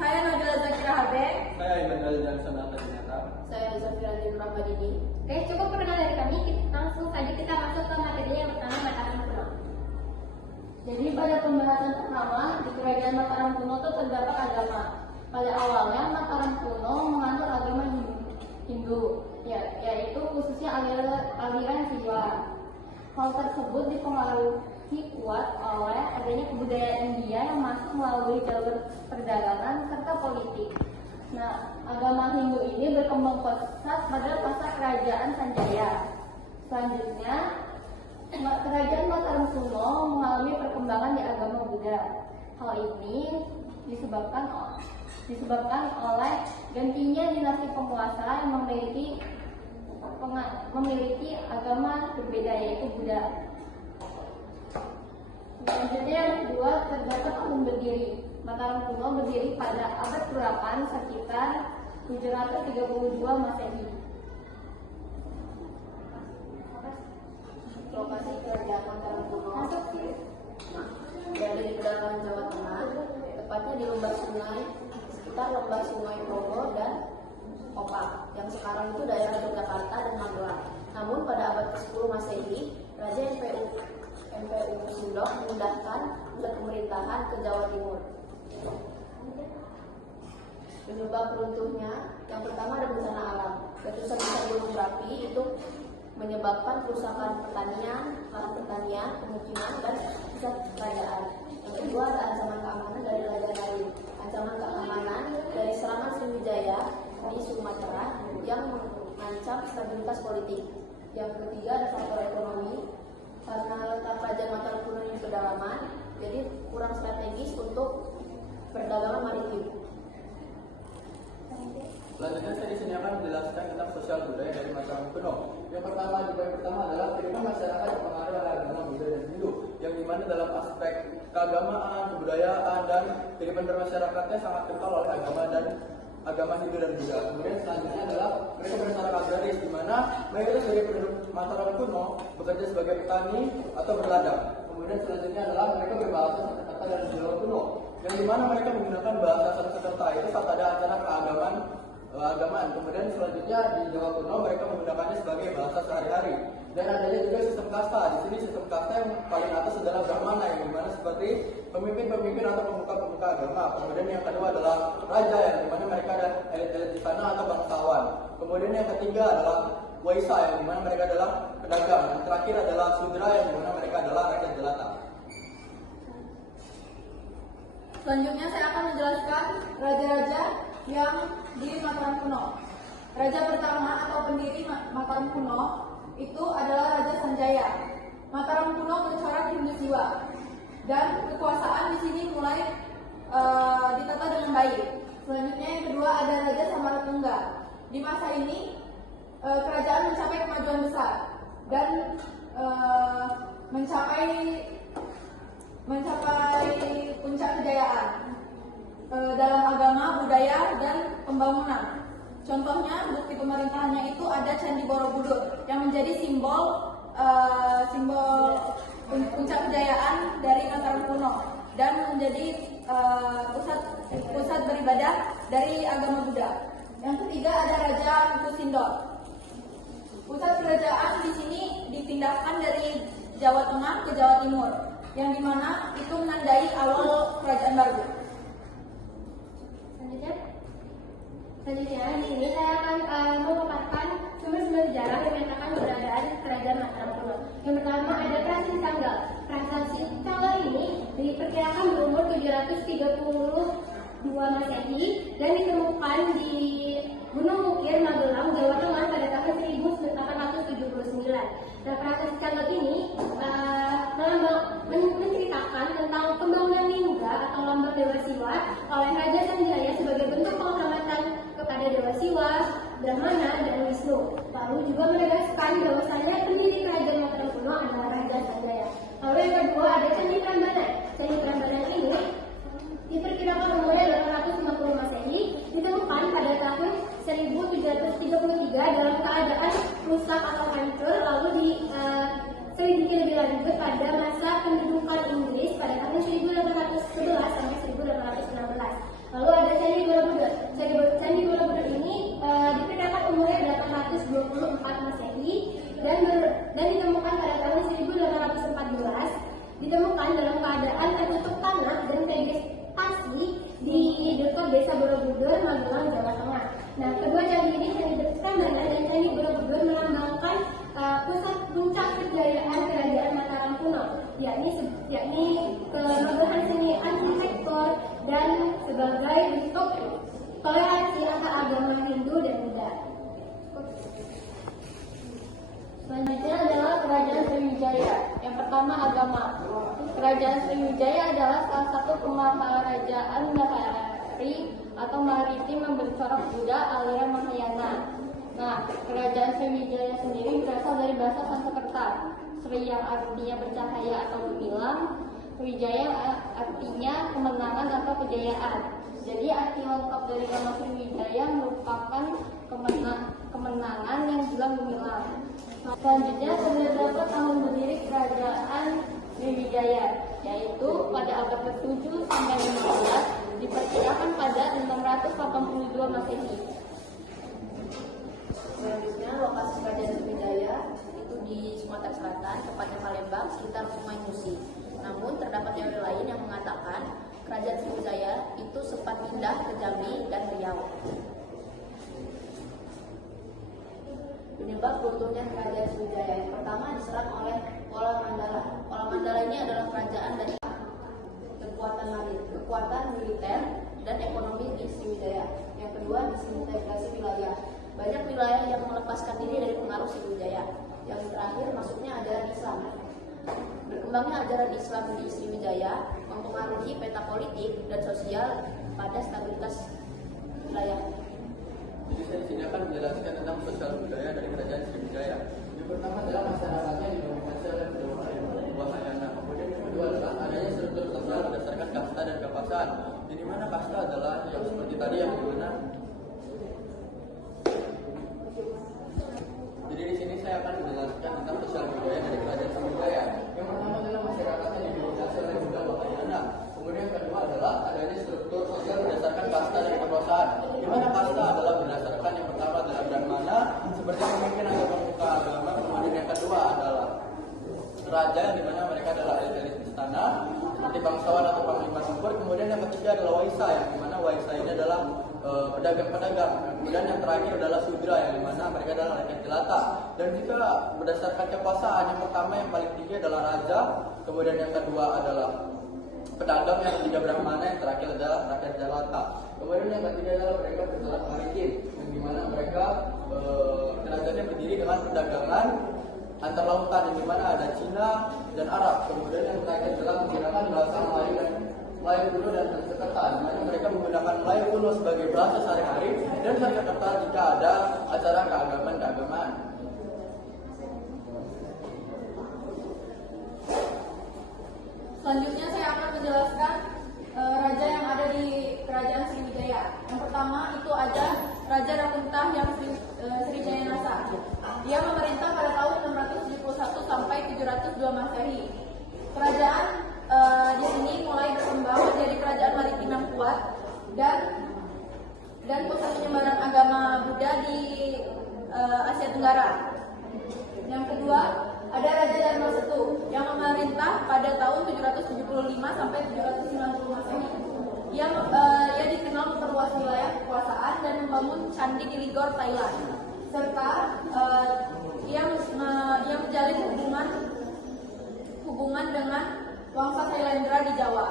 Saya Nabila Zakira Habe. Saya Iman Aljan Sanata Dinata. Saya Lisa Firandin Rahmadini. Oke, cukup perkenalan dari kami. Langsung saja kita masuk ke materinya yang pertama, Mataram kuno. Jadi pada pembahasan pertama di kerajaan Mataram kuno itu terdapat agama. Pada awalnya Mataram kuno menganut agama Hindu, yaitu khususnya aliran Siwa. Hal tersebut dipengaruhi kuat oleh adanya kebudayaan India yang masuk melalui jalur perdagangan serta politik. Nah, agama Hindu ini berkembang pesat pada masa kerajaan Sanjaya. Selanjutnya, kerajaan Mataram kuno mengalami perkembangan di agama Buddha. Hal ini disebabkan oleh gantinya dinasti penguasa yang memiliki agama berbeda, yaitu Buddha. Selanjutnya yang kedua, terdapat tahun berdiri. Mataram kuno berdiri pada abad ke-8 sekitar 732 Masehi. Lokasi kerajaan Mataram kuno berada di pedalaman Jawa Tengah, tepatnya di lembah sungai, sekitar lembah Sungai Progo dan Opak, yang sekarang itu daerah Yogyakarta dan Magelang. Namun pada abad ke-10 Masehi, Raja MPU Sindok memindahkan pusat pemerintahan ke Jawa Timur. Penyebab runtuhnya, yang pertama ada bencana alam. Letusan besar gunung berapi itu menyebabkan kerusakan pertanian, lahan pertanian, pemukiman, dan pusat kerajaan. Yang kedua ada ancaman keamanan dari raja lain. Ancaman keamanan dari serangan Sriwijaya di Sumatera yang mengancam stabilitas politik. Yang ketiga ada faktor ekonomi. Karena letak kerajaan Mataram kuno di pedalaman, jadi kurang strategis untuk perdagangan maritim. Selanjutnya saya di sini akan menjelaskan tentang sosial budaya dari Mataram kuno. Yang pertama adalah kehidupan masyarakat yang pengaruh oleh agama Buddha dan Hindu, yang dimana dalam aspek keagamaan, kebudayaan, dan kehidupan bermasyarakatnya sangat kental oleh agama Hindu dan Buddha. Kemudian selanjutnya adalah mereka bermasyarakat agraris, di mana mereka sebagai penduduk Mataram kuno bekerja sebagai petani atau berladang. Kemudian selanjutnya adalah mereka berbahasa Sanskerta dan Jawa kuno, yang dimana mereka menggunakan bahasa Sanskerta itu saat ada acara keagamaan. Kemudian selanjutnya di Jawa kuno mereka menggunakannya sebagai bahasa sehari-hari. Dan adanya juga sistem kasta. Di sini sistem kasta yang paling atas adalah Brahmana, yang dimana seperti pemimpin-pemimpin atau pemuka-pemuka agama. Kemudian yang kedua adalah raja, yang dimana mereka ada elit-elit di sana atau bangsawan. Kemudian yang ketiga adalah Waisa, yang dimana mereka adalah pedagang. Yang terakhir adalah Sudra, yang dimana mereka adalah rakyat jelata. Selanjutnya saya akan menjelaskan raja-raja yang di Mataram kuno. Raja pertama atau pendiri Mataram kuno itu adalah Raja Sanjaya. Mataram kuno bercorak Hindu Siwa dan kekuasaan di sini mulai ditata dengan baik. Selanjutnya yang kedua ada Raja Samaratungga. Di masa ini kerajaan mencapai kemajuan besar dan mencapai puncak kejayaan dalam agama, budaya, dan pembangunan. Contohnya bukti pemerintahannya itu ada Candi Borobudur yang menjadi simbol puncak kejayaan dari Mataram kuno dan menjadi pusat beribadah dari agama Buddha. Yang ketiga ada Raja Empu Sindok. Pusat kerajaan di sini dipindahkan dari Jawa Tengah ke Jawa Timur, yang dimana itu menandai awal kerajaan baru. Selanjutnya di sini saya akan memaparkan sumber-sumber sejarah yang menyatakan keberadaan kerajaan Mataram kuno. Yang pertama ada Prasasti Tanggal. Prasasti Tanggal ini diperkirakan berumur 732 Masehi dan ditemukan di Gunung Mukir, Magelang, Jawa Tengah pada tahun 1879. Nah, Prasasti Tanggal ini menceritakan tentang pembangunan lingga atau lambang Dewa Siwa oleh Raja Sanjaya sebagai bentuk penghormatan kepada Dewa Siwa, Brahmana, dan Wisnu. Lalu juga menegaskan bahwasanya pendiri kerajaan Mataram kuno adalah Raja Sanjaya. Lalu yang kedua ada Candi Prambanan. Candi Prambanan ini diperkirakan umurnya 850 Masehi, ditemukan pada tahun 1733 dalam keadaan rusak atau hancur, lalu selidiki lebih lanjut pada masa pendudukan Inggris pada tahun 1811 sampai 1816. Lalu ada Desa Borobudur, Magelang, Jawa Tengah. Nah, kedua candi ini, Candi Prambanan dan Candi Borobudur, melambangkan pusat puncak kejayaan Kerajaan Mataram kuno, yakni kemegahan seni arsitektur dan sebagai bentuk toleransi antar agama Hindu dan Buddha. Selanjutnya adalah Kerajaan Sriwijaya. Yang pertama, agama. Kerajaan Sriwijaya adalah salah satu kemaharajaan bahari atau maritim yang bercorak Buddha aliran Mahayana. Nah, Kerajaan Sriwijaya sendiri berasal dari bahasa Sanskerta. Sri yang artinya bercahaya atau gemilang, Wijaya yang artinya kemenangan atau kejayaan. Jadi arti lengkap dari nama Sriwijaya merupakan kemenangan yang jelas gemilang. Selanjutnya, sudah berapa tahun berdiri Kerajaan Sriwijaya, yaitu pada abad ke-7 sampai 15, diperkirakan pada 682 Masehi. Selanjutnya, lokasi Kerajaan Sriwijaya itu di Sumatera Selatan, tepatnya Palembang, sekitar Sungai Musi. Namun, terdapat teori lain yang mengatakan Kerajaan Sriwijaya itu sempat pindah ke Jambi dan Riau. Penyebab runtuhnya Kerajaan Sriwijaya yang pertama diserang oleh Pola Mandala. Pola Mandala ini adalah kerajaan dari kekuatan militer dan ekonomi di Sriwijaya. Yang kedua, disintegrasi wilayah. Banyak wilayah yang melepaskan diri dari pengaruh Sriwijaya. Yang terakhir, masuknya ajaran Islam. Berkembangnya ajaran Islam di Sriwijaya mempengaruhi peta politik dan sosial pada stabilitas wilayah. Jadi saya di sini akan menjelaskan tentang sosial budaya dari Kerajaan Sriwijaya. Yang pertama adalah masyarakatnya didominasi oleh Mahayana. Kemudian yang kedua adalah adanya struktur sosial berdasarkan kasta dan kapasan. Di mana kasta adalah yang seperti tadi yang dimana. Jadi di sini saya akan menjelaskan tentang sosial budaya dari Kerajaan Sriwijaya. Yang pertama adalah masyarakatnya didominasi oleh budaya Mahayana. Kemudian yang kedua adalah adanya struktur sosial berdasarkan kasta dan kekuasaan. Di mana kasta adalah berdasarkan yang pertama adalah brahmana seperti pemimpin atau pemuka agama. Kemudian yang kedua adalah raja, yang dimana mereka adalah elit istana seperti bangsawan atau panglima tempur. Kemudian yang ketiga adalah waisa, yang dimana waisa ini adalah pedagang-pedagang. Kemudian yang terakhir adalah sudra, yang dimana mereka adalah rakyat jelata. Dan jika berdasarkan kekuasaan, yang pertama yang paling tinggi adalah raja, kemudian yang kedua adalah pedagang, yang ketiga brahmana, yang terakhir adalah rakyat jelata. Kemudian yang ketiga adalah mereka berselat maritim, yang dimana mereka kerajaannya berdiri dengan perdagangan antar lautan, yang dimana ada Cina dan Arab. Kemudian yang terakhir adalah menggunakan bahasa Melayu kuno dan Sanskerta, di mana mereka menggunakan Melayu kuno sebagai bahasa sehari-hari dan Sanskerta jika ada acara keagamaan. Selanjutnya saya akan menjelaskan raja yang ada di Kerajaan Sriwijaya. Yang pertama itu ada Raja Rakuntah yang Sriwijaya Nasa. Dia memerintah pada tahun 671 sampai 702 Masehi. Kerajaan di sini mulai berkembang menjadi kerajaan maritim yang kuat dan pusat penyebaran agama Buddha di Asia Tenggara. Yang kedua, ada Raja Dharma Setu yang memerintah pada tahun 775 sampai 790 Masehi. Ia dikenal memperluas wilayah kekuasaan dan membangun candi di Ligor, Thailand. Serta ia menjalin hubungan dengan Wangsa Sailendra di Jawa.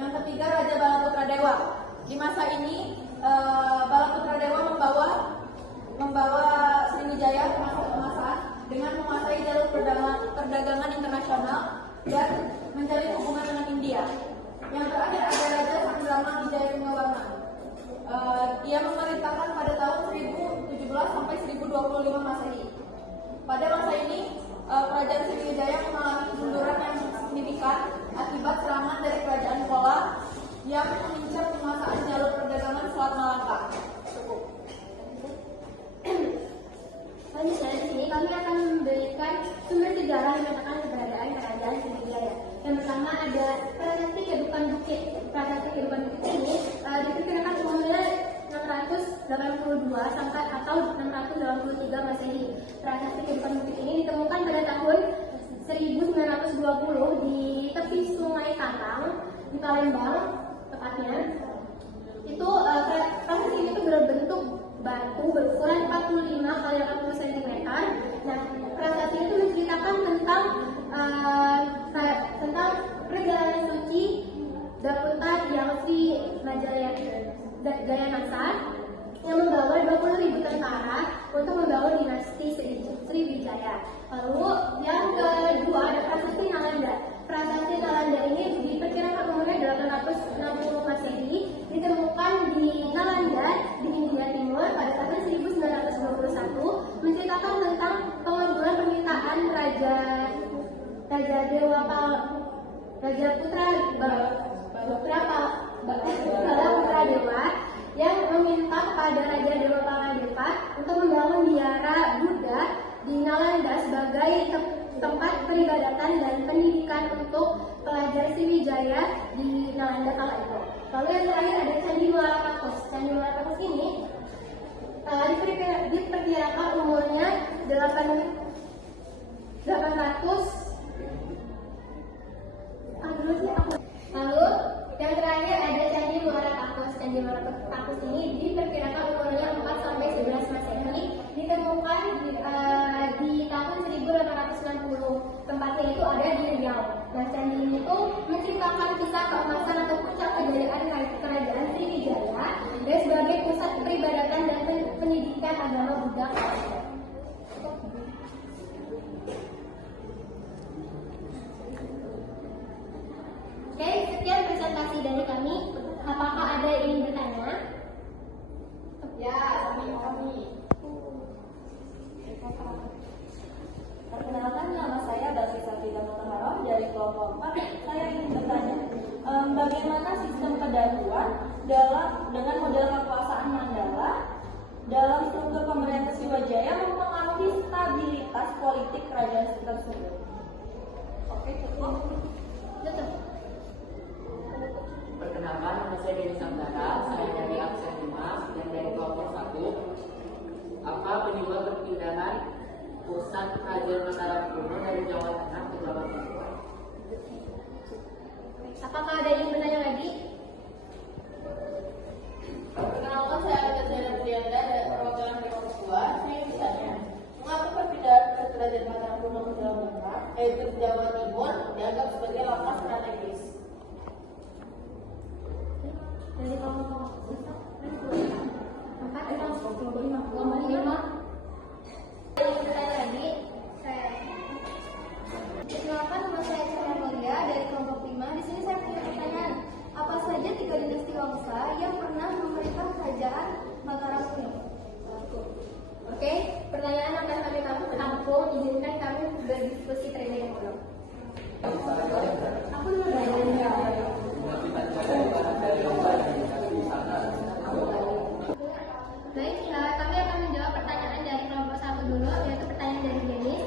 Yang ketiga, Raja Balaputra Dewa. Di masa ini Balaputra Dewa membawa Sriwijaya ke masa keemasan dengan menguasai jalur perdagangan internasional dan menjalin hubungan dengan India. Yang terakhir ada Raja Sanggrama Wijaya Punggawangan. Ia memerintahkan pada tahun 1017 sampai 1025 Masehi. Pada masa ini Kerajaan Sriwijaya mengalami kemunduran yang signifikan akibat serangan dari Kerajaan Pola yang mengincar penguasaan jalur perdagangan Selat Malaka. Cukup. Selanjutnya di sini kami akan memberikan sumber sejarah yang menyatakan keberadaan Kerajaan Sriwijaya. Yang pertama ada Prasasti Kedukan Bukit. Prasasti Kedukan Bukit ini diperkirakan umurnya 682 sampai atau 683 Masehi. Prasasti Kedukan Bukit ini ditemukan pada tahun 1920 di tepi Sungai Tantang di Palembang tepatnya. Itu Jayanasa yang membawa 20.000 tentara untuk membangun dinasti Sriwijaya. Lalu yang kedua ada Prasasti Nalanda. Prasasti Nalanda ini diperkirakan umurnya 860 Masehi, ditemukan di Nalanda di India Timur pada tahun 1921, menceritakan tentang pengabulan permintaan Putra Dewa yang meminta kepada Raja Dewa Paladeva untuk membangun biara Buddha di Nalanda sebagai tempat peribadatan dan pendidikan untuk pelajar Sriwijaya di Nalanda kala itu. Lalu yang terakhir ada Candi Muara Takus. Candi Muara Takus ini diperkirakan umurnya 800. Lalu yang terakhir ada Candi Muara Takus. Candi Muara Takus ini diperkirakan umurnya 4 sampai 11 Masehi, ditemukan di tahun 1860. Tempatnya itu ada di Riau. Nah, candi ini tuh menceritakan kisah keemasan atau puncak kejayaan kerajaan Sriwijaya dan sebagai pusat peribadatan dan pendidikan agama Buddha. Oke, sekian presentasi dari kami. Apakah ada yang ingin bertanya? Ya, kami. Perkenalkan, nama saya Basis Safida Mutahara dari kelompok 4. Saya ingin bertanya, bagaimana sistem kedatuan dengan model kekuasaan Mandala dalam struktur pemerintahan Sriwijaya mempengaruhi stabilitas politik kerajaan tersebut? Oke, cukup. Perkenalkan, nama saya Dewi Samdara, saya dari absen 5 dan dari kelompok 1. Apa penyebab perpindahan pusat kerajaan Mataram kuno dari Jawa Tengah ke Jawa Timur? Apakah ada yang bertanya lagi? Perkenalkan, saya Adat Zainab Prianda dari perwakilan kelompok 2. Saya bertanya, mengapa perpindahan pusat kerajaan Mataram kuno ke Jawa Tengah, yaitu Jawa Timur, dianggap sebagai langkah strategis? Dari kelompok 4 atau kelompok 5? Kelompok 5. Ada yang bertanya lagi? Perkenalkan, nama saya Cahaya Mulia dari kelompok 5. Di sini saya punya pertanyaan. Apa saja 3 dinasti Wangsa yang pernah memerintah kerajaan Mataram kuno? Oke, pertanyaan akan kami tampung. Izinkan kami berdiskusi terlebih dahulu. Aku dulu Baik, kami akan menjawab pertanyaan dari kelompok 1 dulu, yaitu pertanyaan dari Denis.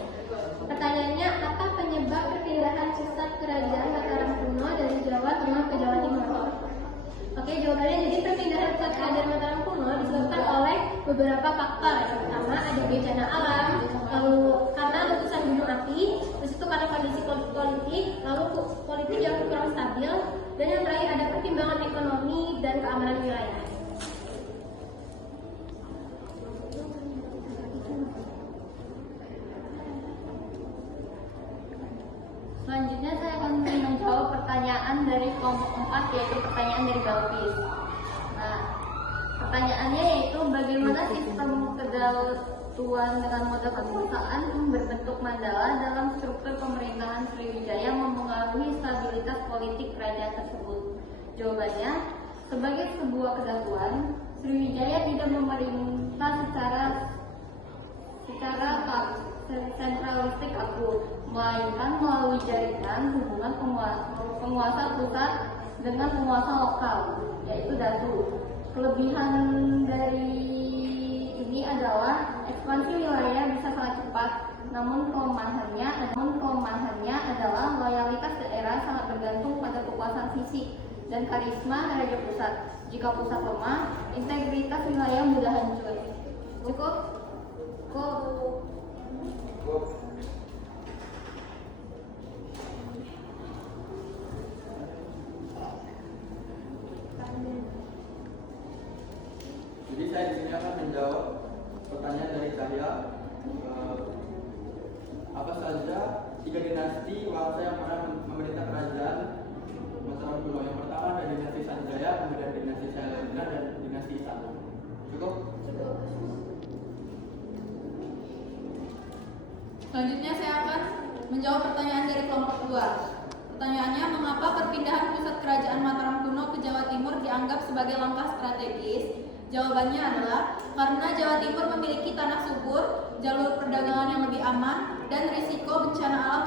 Pertanyaannya, apa penyebab perpindahan pusat kerajaan Mataram kuno dari Jawa Tengah ke Jawa Timur? Oke, jawabannya jadi perpindahan pusat kerajaan Mataram kuno disebabkan oleh beberapa faktor. Yang pertama ada bencana alam, lalu karena letusan gunung api, terus itu karena kondisi politik, lalu politik yang kurang stabil, dan yang terakhir ada pertimbangan ekonomi dan keamanan wilayah. Selanjutnya saya akan menjawab pertanyaan dari kelompok 4, yaitu pertanyaan dari Balkis. Nah, pertanyaannya yaitu bagaimana sistem kedatuan dengan model kekuasaan berbentuk mandala dalam struktur pemerintahan Sriwijaya mempengaruhi stabilitas politik kerajaan tersebut. Jawabannya, sebagai sebuah kedatuan, Sriwijaya tidak memerintah secara sentralistik melainkan melalui jaringan hubungan penguasa pusat dengan penguasa lokal, yaitu datu. Kelebihan dari ini adalah ekspansi wilayah bisa sangat cepat, namun kelemahannya adalah loyalitas daerah sangat bergantung pada kekuasaan fisik dan karisma raja pusat. Jika pusat lemah, integritas wilayah mudah hancur. Cukup? Jadi saya di sini akan menjawab pertanyaan dari Cahya. Apa saja 3 dinasti Wangsa yang pernah memerintah kerajaan Mataram kuno? Yang pertama ada dinasti Sanjaya, kemudian dinasti Shailendra, dan dinasti Selanjutnya saya akan menjawab pertanyaan dari kelompok 2. Pertanyaannya, mengapa perpindahan pusat kerajaan Mataram kuno ke Jawa Timur dianggap sebagai langkah strategis? Jawabannya adalah karena Jawa Timur memiliki tanah subur, jalur perdagangan yang lebih aman, dan risiko bencana alam